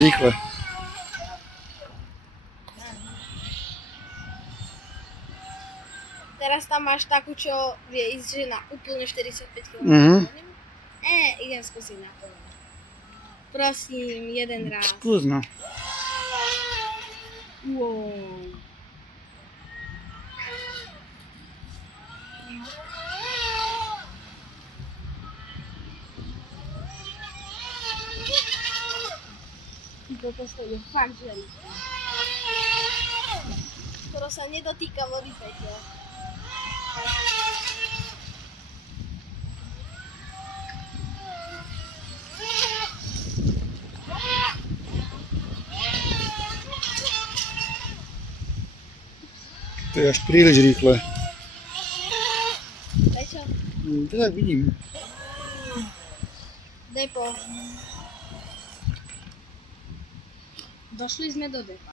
Rýchle. Teraz tam máš takú, čo vie ísť že na úplne 45 km. Idem skúsiť na to. Prosím, jeden raz. Skús, no. Wow. Toto je fakt, že rýchlo. Skoro sa nedotýka vody, Peťo. To je až príliš rýchle. Prečo? To tak vidím. Depo. Došli sme do depa.